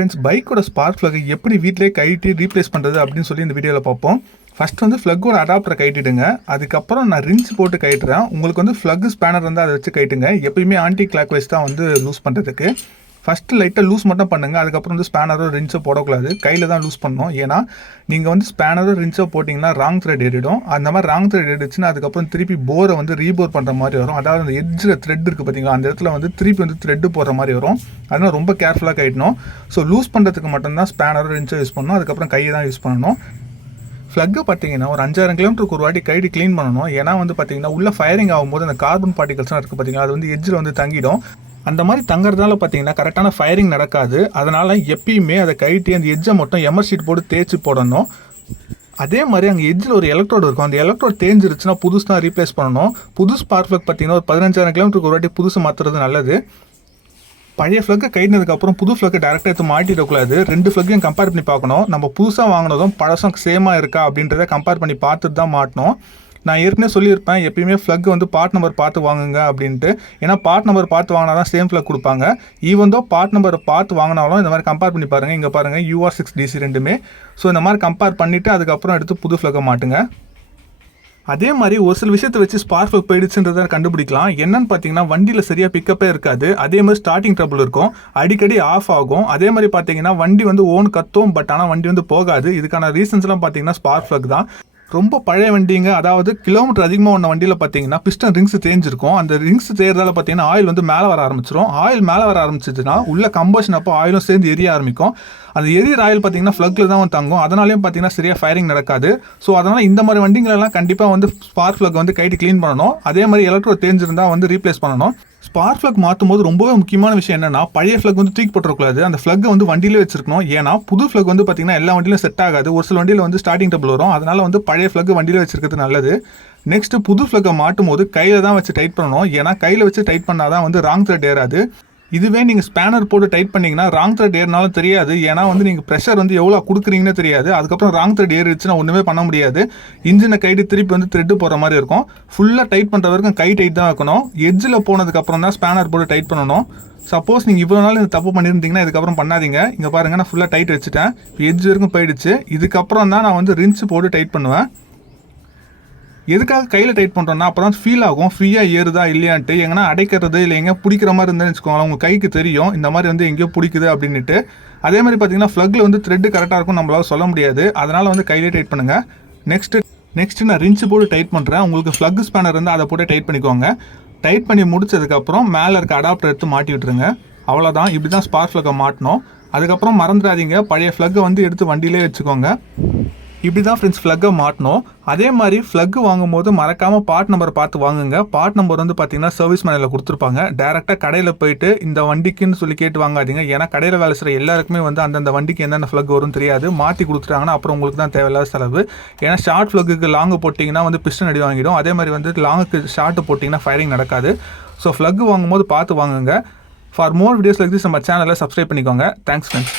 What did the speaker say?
Friends, பைக்கோட spark plug எப்படி வீட்டிலே கழட்டி ரீப்ளேஸ் பண்ணுறது அப்படின்னு சொல்லி இந்த வீடியோவில் பார்ப்போம். ஃபஸ்ட் வந்து ஃப்ளக்கோட அடாப்டரை கழட்டிடுங்க. அதுக்கப்புறம் நான் ரின்ஸ் போட்டு கழட்டுறேன். உங்களுக்கு வந்து ஃப்ளக் ஸ்பேனர் வந்து அதை வச்சு கழட்டுங்க. எப்பயுமே ஆன்டி கிளாக் வைஸ் தான் வந்து லூஸ் பண்ணுறதுக்கு. ஃபஸ்ட்டு லைட்டாக லூஸ் மட்டும் பண்ணுங்கள். அதுக்கப்புறம் வந்து ஸ்பேனரோ ரின்ஸோ போடக்கூடாது. கையில் தான் லூஸ் பண்ணணும். ஏன்னா நீங்கள் வந்து ஸ்பேனரோ ரின்ஸோ போட்டிங்கன்னா ராங் த்ரெட் ஏறிடும். அந்த மாதிரி ராங் த்ரெட் ஏறிடுச்சுன்னா அதுக்கப்புறம் திருப்பி போரை வந்து ரீபோர் பண்ணுற மாதிரி வரும். அதாவது அந்த எட்ஜில் த்ரெட் இருக்குது பார்த்தீங்களா, அந்த இடத்துல வந்து திருப்பி வந்து த்ரெட்டு போடுற மாதிரி வரும். அதனால் ரொம்ப கேர்ஃபுல்லாக கழட்டணும். ஸோ லூஸ் பண்ணுறதுக்கு மட்டும்தான் ஸ்பேனரோ ரின்ஸோ யூஸ் பண்ணணும். அதுக்கப்புறம் கையை தான் யூஸ் பண்ணணும். ஃப்ளக்கை பார்த்தீங்கன்னா ஒரு 5000 கிலோமீட்டருக்கு ஒரு வாட்டி கைடி க்ளீன் பண்ணணும். ஏன்னா வந்து பார்த்தீங்கன்னா உள்ள ஃபயரிங் ஆகும்போது அந்த கார்பன் பார்ட்டிகல்ஸ்லாம் இருக்குது பார்த்தீங்கன்னா, அது வந்து எட்ஜில் வந்து தங்கிடும். அந்த மாதிரி தங்குறதுனால பார்த்தீங்கன்னா கரெக்டான ஃபயரிங் நடக்காது. அதனால் எப்பயுமே அதை கழட்டி அந்த எட்ஜை மட்டும் எமர் ஷீட் போட்டு தேய்ச்சி போடணும். அதே மாதிரி அங்கே எட்ஜில் ஒரு எலக்ட்ரோடு இருக்கும். அந்த எலக்ட்ரோட் தேஞ்சிருச்சுன்னா புதுசு தான் ரீப்ளேஸ் பண்ணணும். புது ஸ்பார்க் ஃப்ளக் பார்த்தீங்கன்னா ஒரு 15000 கிலோமீட்டருக்கு ஒரு வாட்டி புதுசு மாற்றுறது நல்லது. பழைய ஃப்ளக்கை கைட்டினதுக்கப்புறம் புது ஃப்ளக்கை டேரெக்டாக எடுத்து மாட்டிடக்கூடாது. 2 ஃப்ளக்கையும் கம்பேர் பண்ணி பார்க்கணும். நம்ம புதுசாக வாங்கினதும் பழசம் சேமாக இருக்கா அப்படின்றத கம்பேர் பண்ணி பார்த்துட்டு தான் மாட்டணும். நான் ஏற்கனவே சொல்லியிருப்பேன், எப்பயுமே ஃப்ளக் வந்து பார்ட் நம்பர் பார்த்து வாங்குங்க அப்படின்ட்டு. ஏன்னா பார்ட் நம்பர் பார்த்து வாங்கினா தான் சேம் ஃப்ளக் கொடுப்பாங்க. ஈவன் தோ பார்ட் நம்பரை பார்த்து வாங்கினாலும் இந்த மாதிரி கம்பேர் பண்ணி பாருங்கள். இங்கே பாருங்கள், UR6DC ரெண்டுமே. ஸோ இந்த மாதிரி கம்பேர் பண்ணிவிட்டு அதுக்கப்புறம் எடுத்து புது ஃப்ளக்கை மாட்டுங்க. அதே மாதிரி ஒரு சில விஷயத்தை வச்சு ஸ்பார்க் ஃப்ளக் போயிடுச்சுன்றதை கண்டுபிடிக்கலாம். என்னன்னு பார்த்தீங்கன்னா வண்டியில் சரியாக பிக்கப்பே இருக்காது. அதே மாதிரி ஸ்டார்டிங் ட்ரபிள் இருக்கும். அடிக்கடி ஆஃப் ஆகும். அதே மாதிரி பார்த்தீங்கன்னா வண்டி வந்து ஓன் கத்தும், பட் ஆனால் வண்டி வந்து போகாது. இதுக்கான ரீசன்ஸ்லாம் பார்த்தீங்கன்னா ஸ்பார்க் ஃப்ளக் தான். ரொம்ப பழைய வண்டிங்க, அதாவது கிலோமீட்டர் அதிகமாக ஒன்று வண்டியில் பார்த்தீங்கன்னா பிஸ்டன் ரிங்ஸ் தேஞ்சிருக்கும். அந்த ரிங்ஸ் தேர்றதால பார்த்தீங்கன்னா ஆயில் வந்து மேலே வர ஆரம்பிச்சிடும். ஆயில் மேலே வர ஆரம்பிச்சிச்சுன்னா உள்ள கம்பஷன் அப்போ ஆயிலும் சேர்ந்து எரிய ஆரம்பிக்கும். அந்த எரியர் ஆயில் பார்த்தீங்கன்னா ஃப்ளக்கில் தான் வந்து தங்கும். அதனாலையும் பார்த்தீங்கன்னா சரியாக ஃபயரிங் நடக்காது. ஸோ அதனால் இந்த மாதிரி வண்டிங்களெல்லாம் கண்டிப்பாக வந்து ஸ்பார்க் ஃப்ளக் வந்து கைட்டு க்ளீன் பண்ணணும். அதே மாதிரி எலக்ட்ரோ தேஞ்சிருந்தால் வந்து ரீப்ளேஸ் பண்ணணும். ஸ்பார்க் ஃப்ளக் மாற்றும் போது ரொம்பவே முக்கியமான விஷயம் என்னன்னா, பழைய ஃப்ளக் வந்து தூக்கி போட்டுறக்கூடாது. அந்த ஃப்ளக்கை வந்து வண்டியிலே வச்சிருக்கணும். ஏன்னா புது ஃப்ளக் வந்து பார்த்தீங்கன்னா எல்லா வண்டியிலும் செட் ஆகாது. ஒரு சில வண்டியில் வந்து ஸ்டார்டிங் ட்ரபிள் வரும். அதனால வந்து பழைய ஃப்ளக் வண்டியில் வச்சிருக்கிறது நல்லது. நெக்ஸ்ட் புது ஃப்ளக்கை மாட்டும் போது கையில் தான் வச்சு டைட் பண்ணணும். ஏன்னா கையில் வச்சு டைட் பண்ணால் தான் வந்து ராங் த்ரெட் ஏறாது. இதுவே நீங்கள் ஸ்பேனர் போட்டு டைட் பண்ணிங்கன்னா ராங் த்ரெட் ஏறினாலும் தெரியாது. ஏன்னா வந்து நீங்கள் ப்ரெஷர் வந்து எவ்வளோ கொடுக்குறீங்கன்னு தெரியாது. அதுக்கப்புறம் ராங் த்ரெட் ஏறிடுச்சுன்னா ஒன்றுமே பண்ண முடியாது. இன்ஜினை கைட்டு திருப்பி வந்து த்ரெட்டு போகிற மாதிரி இருக்கும். ஃபுல்லாக டைட் பண்ணுற வரைக்கும் கை டைட் தான் வைக்கணும். எட்ஜில் போனதுக்கப்புறம் தான் ஸ்பேனர் போட்டு டைட் பண்ணணும். சப்போஸ் நீங்கள் இவ்வளோ நாள் இந்த தப்பு பண்ணியிருந்தீங்கன்னா இதுக்கப்புறம் பண்ணாதீங்க. இங்கே பாருங்கள், நான் ஃபுல்லாக டைட் வச்சுட்டேன். எட்ஜ் வரைக்கும் போயிடுச்சு. இதுக்கப்புறம் தான் நான் வந்து ரின்ஸ் போட்டு டைட் பண்ணுவேன். எதுக்காக கையில் டைட் பண்ணுறோன்னா அப்போ தான் ஃபீல் ஆகும் ஃப்ரீயாக ஏறுதா இல்லையான்ட்டு. எங்கன்னா அடைக்கிறது இல்லை எங்கே பிடிக்கிற மாதிரி இருந்தாலும் வச்சுக்கோங்களேன், உங்கள் கைக்கு தெரியும் இந்த மாதிரி வந்து எங்கேயோ பிடிக்குது அப்படின்ட்டு. அதே மாதிரி பார்த்தீங்கன்னா ஃப்ளக்கில் வந்து த்ரெட்டு கரெக்டாக இருக்கும் நம்மளால சொல்ல முடியாது. அதனால் வந்து கையிலே டைட் பண்ணுங்கள். நெக்ஸ்ட்டு நான் ரின்ஸ் போட்டு டைட் பண்ணுறேன். உங்களுக்கு ஃப்ளக் ஸ்பேனர் இருந்தால் அதை போட்டு டைட் பண்ணிக்கோங்க. டைட் பண்ணி முடிச்சதுக்கப்புறம் மேலே இருக்க அடாப்டர் எடுத்து மாட்டி விட்டுருங்க. அவ்வளோதான். இப்படி தான் ஸ்பார்க் ஃப்ளக்கை மாட்டணும். அதுக்கப்புறம் மறந்துடாதீங்க, பழைய ஃப்ளக்கை வந்து எடுத்து வண்டியிலே வச்சுக்கோங்க. இப்படி தான் ஃப்ரெண்ட்ஸ் ஃப்ளக்கை மாட்டணும். அதே மாதிரி ஃப்ளக்கு வாங்கும்போது மறக்காமல் பார்ட் நம்பர் பார்த்து வாங்குங்க. பார்ட் நம்பர் வந்து பார்த்தீங்கன்னா சர்வீஸ் மேனில் கொடுத்துருப்பாங்க. டேரெக்டாக கடையில் போயிட்டு இந்த வண்டிக்குன்னு சொல்லி கேட்டு வாங்காதீங்க. ஏன்னா கடையில் வேலை செய்கிற எல்லாருக்குமே வந்து அந்தந்த வண்டிக்கு என்னென்ன ஃப்ளக் வரும்னு தெரியாது. மாற்றி கொடுத்துட்டாங்கன்னா அப்புறம் உங்களுக்கு தான் தேவையில்லாத செலவு. ஏன்னா ஷார்ட் ஃப்ளக்குக்கு லாங்கு போட்டிங்கன்னா வந்து பிஸ்டன் அடி வாங்கிடும். அதே மாதிரி வந்து லாங்குக்கு ஷார்ட்டு போட்டிங்கன்னா ஃபயரிங் நடக்காது. ஸோ ஃப்ளக்கு வாங்கும்போது பார்த்து வாங்குங்க. For more videos like this நம்ம சேனலை சப்ஸ்கிரைப் பண்ணிக்கோங்க. Thanks friends.